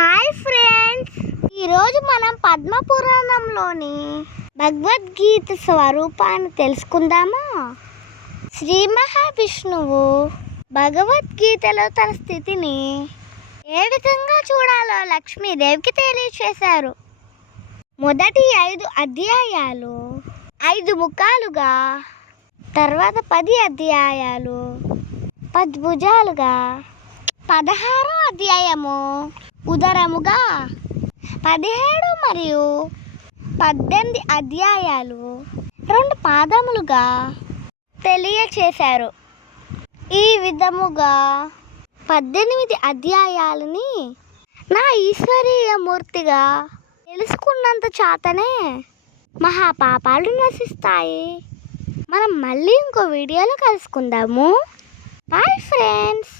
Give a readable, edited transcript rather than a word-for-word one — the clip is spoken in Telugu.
హాయ్ ఫ్రెండ్స్, ఈరోజు మనం పద్మపురాణంలోని భగవద్గీత స్వరూపాన్ని తెలుసుకుందామా. శ్రీ మహావిష్ణువు భగవద్గీతలో తన స్థితిని ఏ విధంగా చూడాలో లక్ష్మీదేవికి తెలియచేశారు. మొదటి 5 అధ్యాయాలు 5 ముఖాలుగా, తర్వాత 10 అధ్యాయాలు 10 భుజాలుగా, 16వ అధ్యాయము ఉదరముగా, 17 మరియు 18 అధ్యాయాలు 2 పాదములుగా తెలియచేశారు. ఈ విధముగా 18 అధ్యాయాలని నా ఈశ్వరీయ మూర్తిగా తెలుసుకున్నంత చాతనే మహాపాపాలు నశిస్తాయి. మనం మళ్ళీ ఇంకో వీడియోలో కలుసుకుందాము. Bye friends.